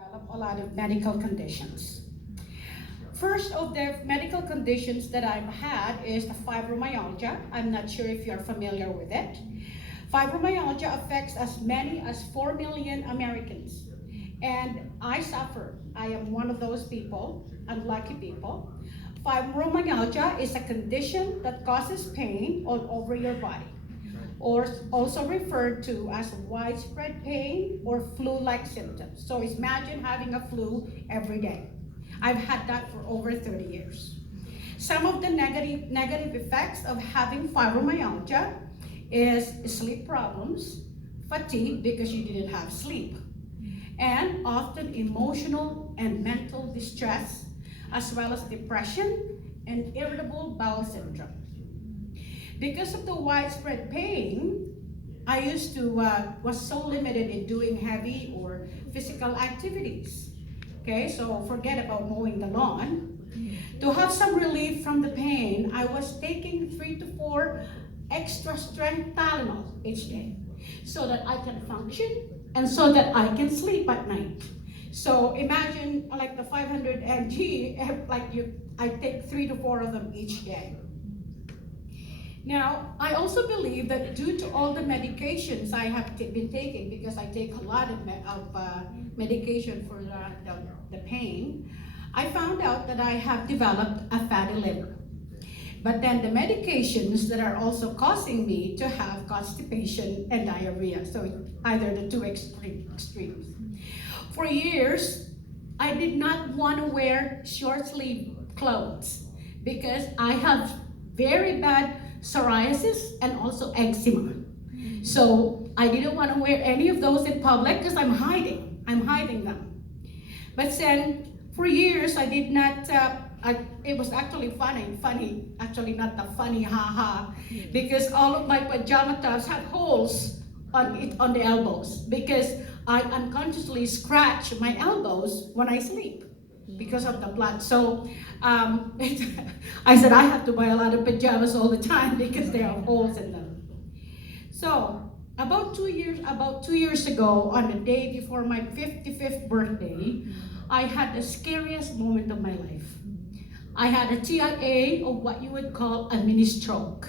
develop a lot of medical conditions. First of the medical conditions that I've had is the fibromyalgia. I'm not sure if you're familiar with it. Fibromyalgia affects as many as 4 million Americans. And I suffer. I am one of those people, unlucky people. Fibromyalgia is a condition that causes pain all over your body, or also referred to as widespread pain or flu-like symptoms. So imagine having a flu every day. I've had that for over 30 years. Some of the negative effects of having fibromyalgia is sleep problems, fatigue because you didn't have sleep, and often emotional and mental distress, as well as depression and irritable bowel syndrome. Because of the widespread pain, I used to was so limited in doing heavy or physical activities. Okay, so forget about mowing the lawn. To have some relief from the pain, I was taking 3 to 4 extra strength Tylenol each day so that I can function and so that I can sleep at night. So imagine like the 500 mg, I take 3 to 4 of them each day. Now, I also believe that due to all the medications I have been taking, because I take a lot of medication for the pain, I found out that I have developed a fatty liver. But then the medications that are also causing me to have constipation and diarrhea, so either the two extremes. For years, I did not want to wear short sleeve clothes because I have very bad psoriasis and also eczema. So I didn't want to wear any of those in public because I'm hiding them. But then for years I did not, it was actually funny, actually not the funny haha, because all of my pajama tops have holes on the elbows because I unconsciously scratch my elbows when I sleep because of the blood. So I said I have to buy a lot of pajamas all the time because there are holes in them. So about 2 years ago, on the day before my 55th birthday, I had the scariest moment of my life. I had a TIA, or what you would call a mini stroke.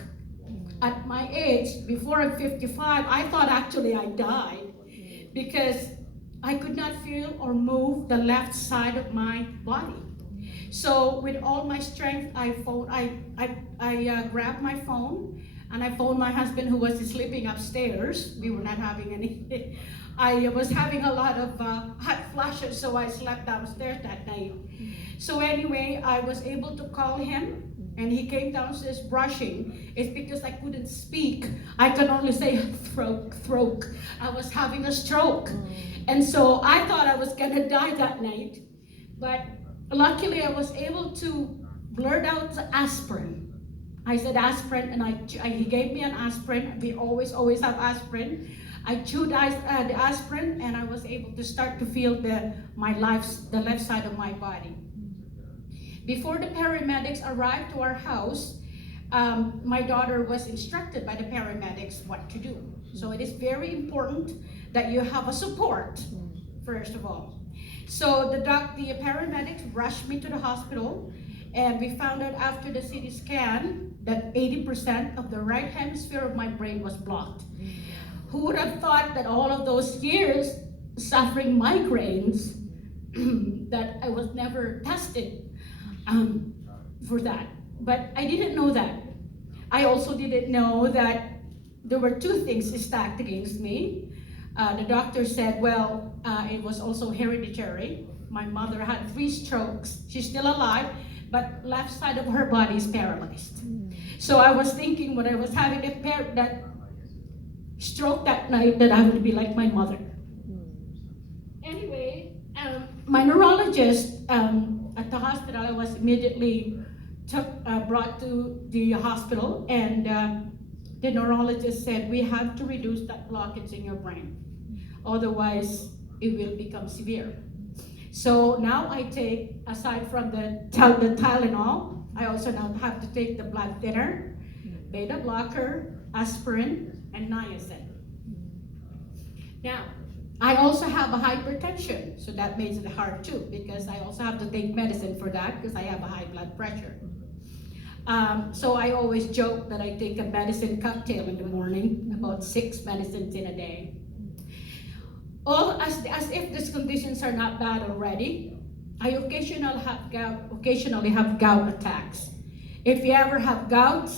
At my age, before I'm 55, I thought actually I died because I could not feel or move the left side of my body. So with all my strength, I grabbed my phone and I phoned my husband who was sleeping upstairs. We were not having any. I was having a lot of hot flashes, so I slept downstairs that night. So anyway, I was able to call him and he came downstairs brushing. It's because I couldn't speak. I could only say throat. I was having a stroke. And so I thought I was gonna die that night. But luckily I was able to blurt out the aspirin. I said aspirin, and he gave me an aspirin. We always have aspirin. I chewed the aspirin, and I was able to start to feel the left side of my body. Before the paramedics arrived to our house, my daughter was instructed by the paramedics what to do. So it is very important that you have a support, first of all. So the paramedics rushed me to the hospital, and we found out after the CT scan that 80% of the right hemisphere of my brain was blocked. Who would have thought that all of those years suffering migraines that I was never tested for that. But I didn't know that. I also didn't know that there were 2 things stacked against me. The doctor said, well, it was also hereditary. My mother had 3 strokes. She's still alive, but left side of her body is paralyzed. So I was thinking when I was having that stroke that night that I would be like my mother. Anyway, my neurologist at the hospital, I was immediately brought to the hospital, and the neurologist said, we have to reduce that blockage in your brain. Otherwise, it will become severe. So now I take, aside from the Tylenol, I also now have to take the blood thinner, beta blocker, aspirin, and niacin. Now, I also have a hypertension, so that makes it hard too, because I also have to take medicine for that because I have a high blood pressure. So I always joke that I take a medicine cocktail in the morning, about 6 medicines in a day. All as if these conditions are not bad already, I occasionally have gout attacks. If you ever have gout,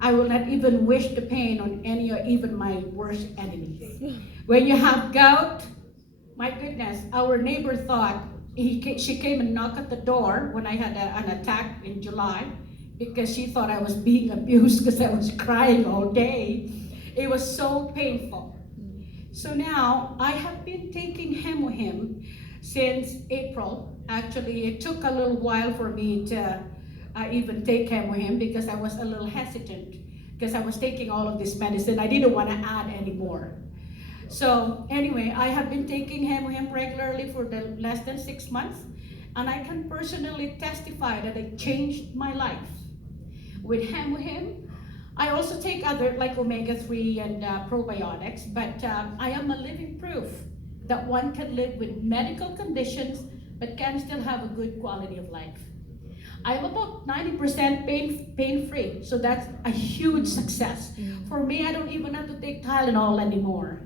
I will not even wish the pain on any or even my worst enemies. When you have gout, my goodness, our neighbor thought she came and knocked at the door when I had an attack in July because she thought I was being abused because I was crying all day. It was so painful. So now I have been taking hemohim since April. Actually, it took a little while for me to even take hemohim because I was a little hesitant because I was taking all of this medicine. I didn't want to add any more. So anyway, I have been taking hemohim regularly for less than 6 months, and I can personally testify that it changed my life. With hemohim, I also take other like omega-3 and probiotics, but I am a living proof that one can live with medical conditions but can still have a good quality of life. I'm about 90% pain-free, so that's a huge success. For me, I don't even have to take Tylenol anymore.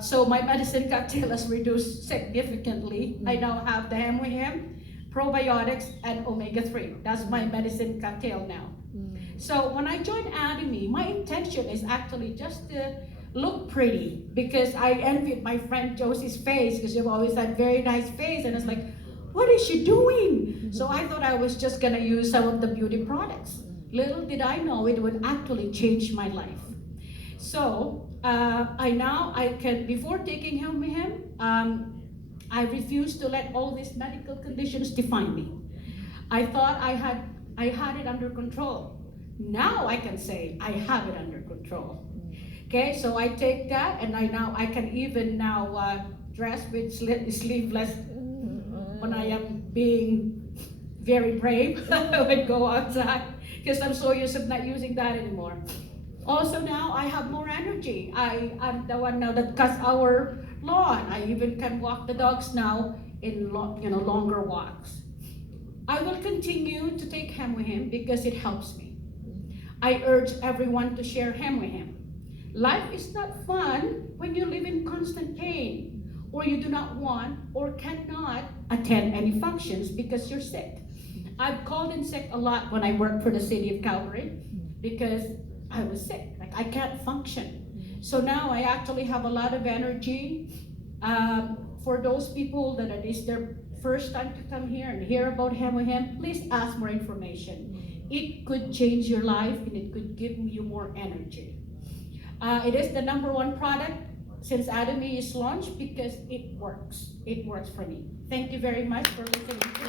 So my medicine cocktail has reduced significantly. I now have the hemohim, probiotics, and omega-3. That's my medicine cocktail now. So when I joined Atomy, my intention is actually just to look pretty because I envied my friend Josie's face because she always had very nice face, and I was like, what is she doing? So I thought I was just gonna use some of the beauty products. Little did I know it would actually change my life. So before taking hemohim, I refused to let all these medical conditions define me. I thought I had it under control. Now I can say I have it under control. Okay, so I take that, and I can even now dress with sleeveless when I am being very brave. I would go outside because I'm so used to not using that anymore. Also now I have more energy. I'm the one now that cuts our lawn. I even can walk the dogs now in longer walks. I will continue to take hemohim because it helps me. I urge everyone to share hemohim. Life is not fun when you live in constant pain, or you do not want or cannot attend any functions because you're sick. I've called in sick a lot when I worked for the city of Calgary because I was sick. Like I can't function. So now I actually have a lot of energy. For those people that it is their first time to come here and hear about hemohim, please ask more information. It could change your life and it could give you more energy. It is the #1 product since Atomy is launched because it works. It works for me. Thank you very much for listening to me.